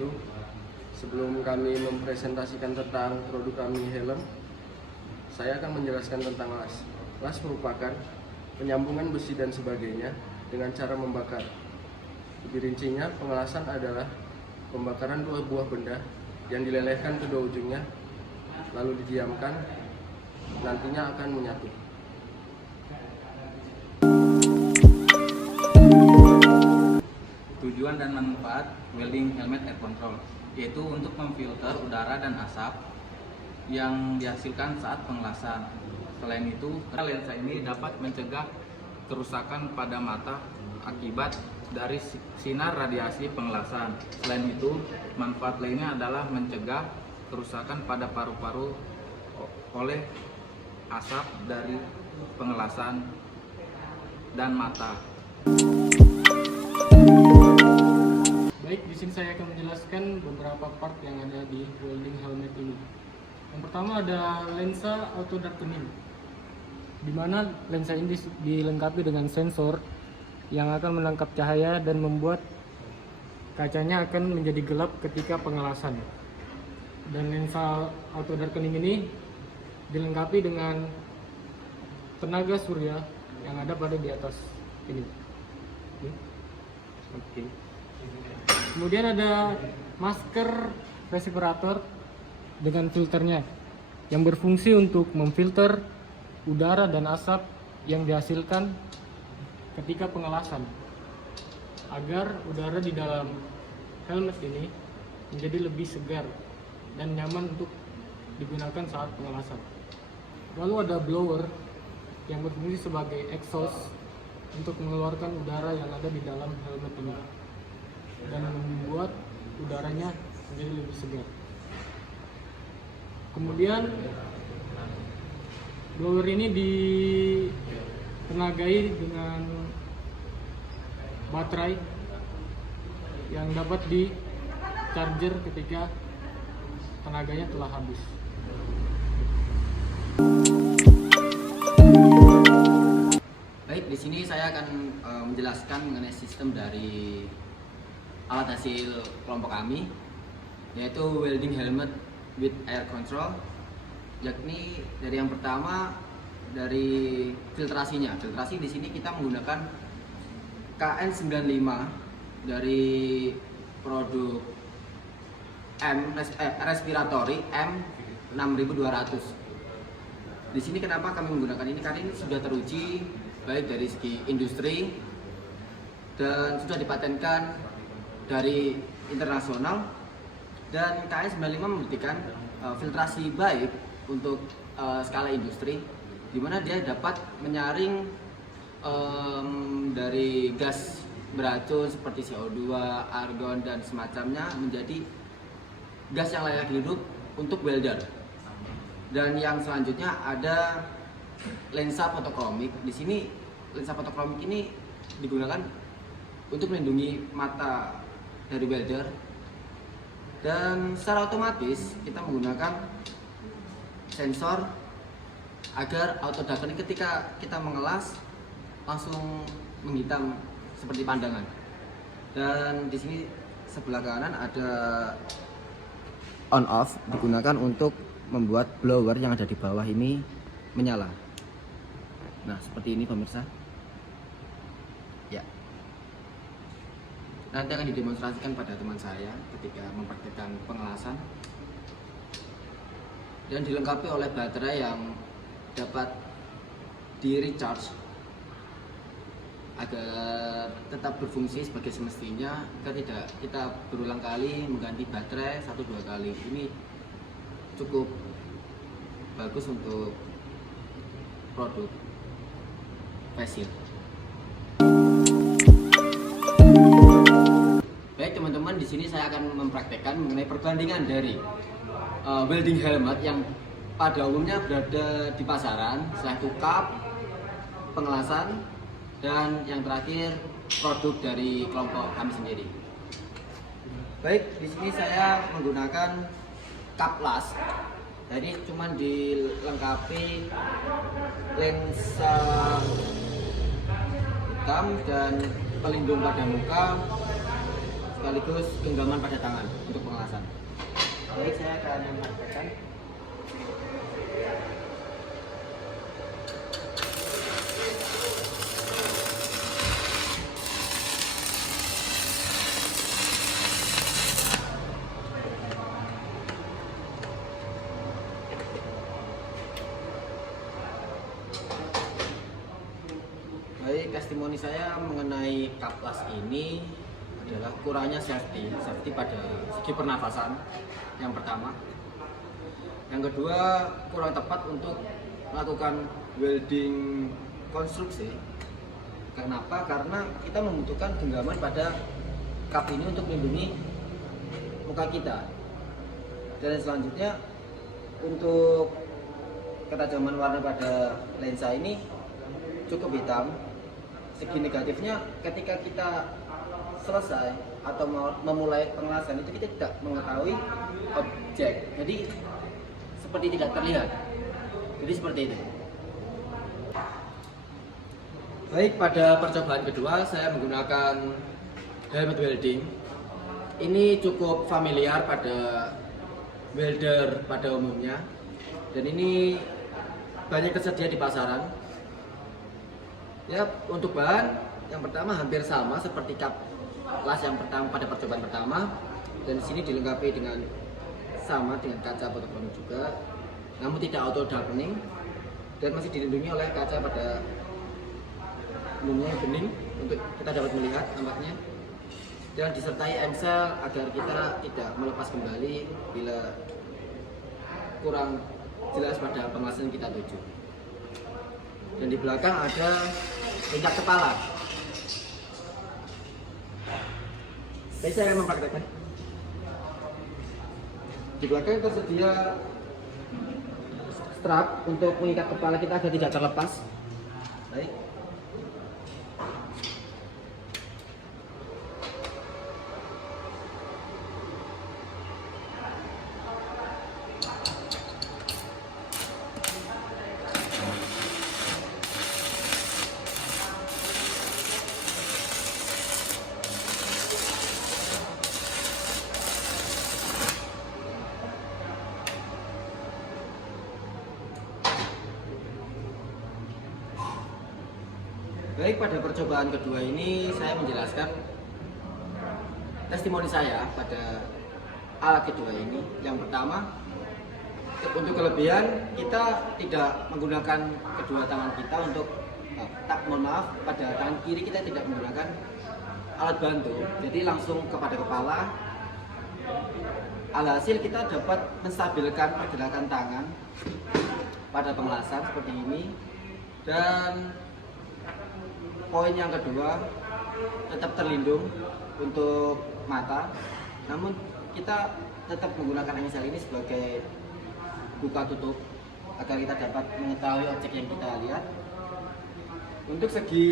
wabarakatuh. Sebelum kami mempresentasikan tentang produk kami helm, saya akan menjelaskan tentang las. Las merupakan penyambungan besi dan sebagainya dengan cara membakar. Lebih rincinya, pengelasan adalah pembakaran dua buah benda yang dilelehkan kedua ujungnya, lalu didiamkan, nantinya akan menyatu. Tujuan dan manfaat welding helmet air control yaitu untuk memfilter udara dan asap yang dihasilkan saat pengelasan. Selain itu, lensa ini dapat mencegah kerusakan pada mata akibat dari sinar radiasi pengelasan. Selain itu, manfaat lainnya adalah mencegah kerusakan pada paru-paru oleh asap dari pengelasan dan mata. Baik, di sini saya akan menjelaskan beberapa part yang ada di welding helmet ini. Yang pertama ada lensa auto darkening, di mana lensa ini dilengkapi dengan sensor yang akan menangkap cahaya dan membuat kacanya akan menjadi gelap ketika pengelasan. Dan lensa auto darkening ini dilengkapi dengan tenaga surya yang ada pada di atas ini. Oke. Kemudian ada masker respirator dengan filternya yang berfungsi untuk memfilter udara dan asap yang dihasilkan ketika pengelasan, agar udara di dalam helmet ini menjadi lebih segar dan nyaman untuk digunakan saat pengelasan. Lalu ada blower yang berfungsi sebagai exhaust untuk mengeluarkan udara yang ada di dalam helmet ini dan membuat udaranya menjadi lebih segar. Kemudian blower ini ditenagai dengan baterai yang dapat di charger ketika tenaganya telah habis. Baik, di sini saya akan menjelaskan mengenai sistem dari alat hasil kelompok kami, yaitu welding helmet with air control. Yakni dari yang pertama dari filtrasinya. Filtrasi di sini kita menggunakan KN95 dari produk respiratory M6200. Di sini kenapa kami menggunakan ini? Karena ini sudah teruji baik dari segi industri dan sudah dipatenkan dari internasional, dan KN95 membuktikan filtrasi baik untuk skala industri, di mana dia dapat menyaring dari gas beracun seperti CO2, argon dan semacamnya menjadi gas yang layak hidup untuk welder. Dan yang selanjutnya ada lensa fotokromik. Di sini lensa fotokromik ini digunakan untuk melindungi mata dari welder, dan secara otomatis kita menggunakan sensor agar auto darkening ketika kita mengelas langsung menghitam seperti pandangan. Dan di sini sebelah kanan ada on off, digunakan untuk membuat blower yang ada di bawah ini menyala. Nah, seperti ini pemirsa. Ya. Nanti akan didemonstrasikan pada teman saya ketika mempraktikkan pengelasan, dan dilengkapi oleh baterai yang dapat di recharge agar tetap berfungsi sebagai semestinya. Kita berulang kali mengganti baterai 1-2 kali. Ini cukup bagus untuk produk face shield. Baik teman-teman, di sini saya akan mempraktekkan mengenai perbandingan dari welding helmet yang pada umumnya berada di pasaran, setelah itu cup, pengelasan, dan yang terakhir produk dari kelompok kami sendiri. Baik, di sini saya menggunakan cup las. Jadi cuma dilengkapi lensa hitam dan pelindung pada muka, sekaligus genggaman pada tangan untuk pengelasan. Baik, saya akan mempraktekkan. Baik, testimoni saya mengenai kaplas ini adalah kurangnya safety pada segi pernafasan yang pertama. Yang kedua, kurang tepat untuk melakukan welding konstruksi. Kenapa? Karena kita membutuhkan genggaman pada kap ini untuk melindungi muka kita. Dan selanjutnya, untuk ketajaman warna pada lensa ini cukup hitam. Segi negatifnya, ketika kita selesai atau memulai pengelasan itu kita tidak mengetahui objek, jadi seperti tidak terlihat. Jadi seperti itu. Baik, pada percobaan kedua saya menggunakan helmet welding. Ini cukup familiar pada welder pada umumnya, dan ini banyak tersedia di pasaran. Ya, untuk bahan yang pertama hampir sama seperti kaplas yang pertama pada percobaan pertama, dan di sini dilengkapi dengan sama dengan kaca fotochromic juga, namun tidak auto darkening dan masih dilindungi oleh kaca pada umumnya yang bening untuk kita dapat melihat nampaknya, dan disertai engsel agar kita tidak melepas kembali bila kurang jelas pada pengelasan yang kita tuju. Dan di belakang ada pengikat kepala. Baik, saya akan mempraktekkan. Di belakang tersedia strap untuk mengikat kepala kita agar tidak terlepas. Baik. Baik, pada percobaan kedua ini saya menjelaskan testimoni saya pada alat kedua ini. Yang pertama, untuk kelebihan kita tidak menggunakan kedua tangan kita untuk mohon maaf, pada tangan kiri kita tidak menggunakan alat bantu, jadi langsung kepada kepala. Alhasil kita dapat menstabilkan pergerakan tangan pada pengelasan seperti ini. Dan poin yang kedua, tetap terlindung untuk mata, namun kita tetap menggunakan engsel ini sebagai buka tutup agar kita dapat mengetahui objek yang kita lihat. Untuk segi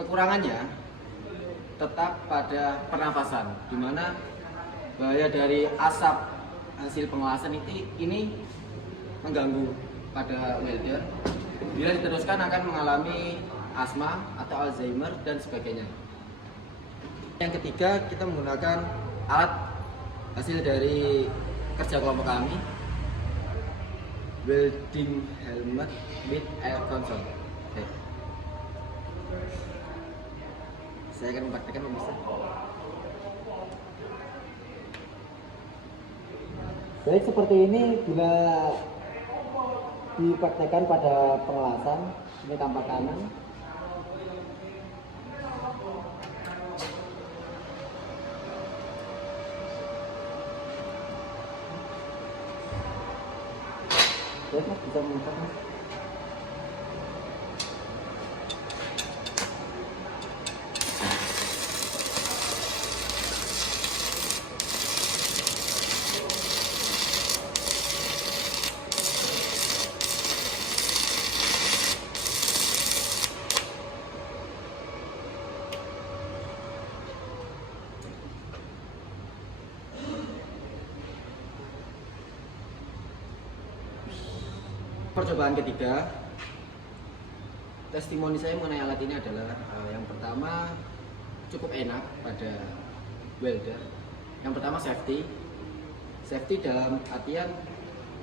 kekurangannya tetap pada pernafasan, di mana bahaya dari asap hasil pengelasan ini mengganggu pada welder. Bila diteruskan akan mengalami asma atau Alzheimer dan sebagainya. Yang ketiga, kita menggunakan alat hasil dari kerja kelompok kami, welding helmet with air console. Oke. Saya akan mempraktikkan pemirsa. Baik, seperti ini bila dipraktekkan pada pengelasan. Ini tampak kanan. Baik, Mas, bisa mengikat, Mas. Percobaan ketiga, testimoni saya mengenai alat ini adalah yang pertama, cukup enak pada welder. Yang pertama safety. Safety dalam artian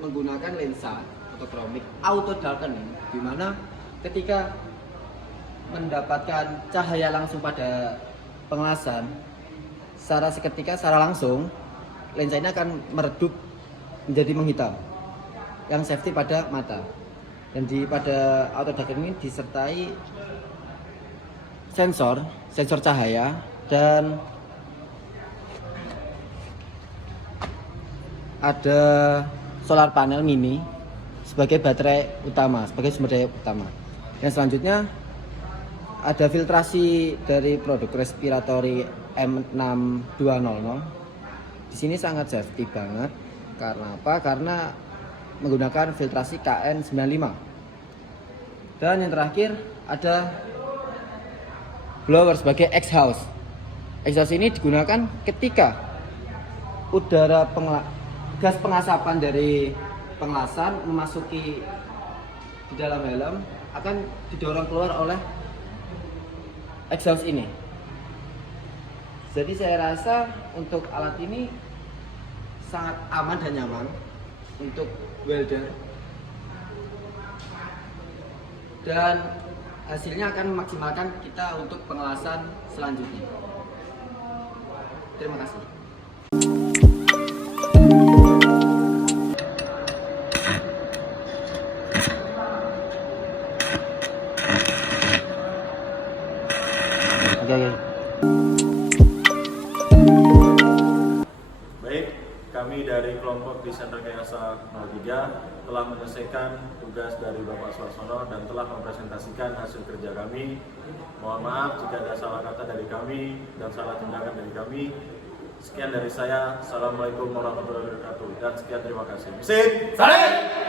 menggunakan lensa fotokromik auto darkening, di mana ketika mendapatkan cahaya langsung pada pengelasan, secara seketika, secara langsung lensa ini akan meredup menjadi menghitam, yang safety pada mata. Dan pada auto darkening ini disertai sensor cahaya dan ada solar panel mini sebagai baterai utama, sebagai sumber daya utama. Yang selanjutnya ada filtrasi dari produk respiratory M6200. Di sini sangat safety banget. Karena apa? Karena menggunakan filtrasi KN95. Dan yang terakhir ada blower sebagai exhaust. Exhaust ini digunakan ketika gas pengasapan dari pengelasan memasuki di dalam helm akan didorong keluar oleh exhaust ini. Jadi saya rasa untuk alat ini sangat aman dan nyaman untuk welder, dan hasilnya akan memaksimalkan kita untuk pengelasan selanjutnya. Terima kasih. Oke. Baik, kami dari kelompok Desain Rekayasa 03 telah menyelesaikan tugas dari Bapak Suarsono dan telah mempresentasikan hasil kerja kami. Mohon maaf jika ada salah kata dari kami dan salah tindakan dari kami. Sekian dari saya. Assalamualaikum warahmatullahi wabarakatuh dan sekian, terima kasih. Mesin, salib!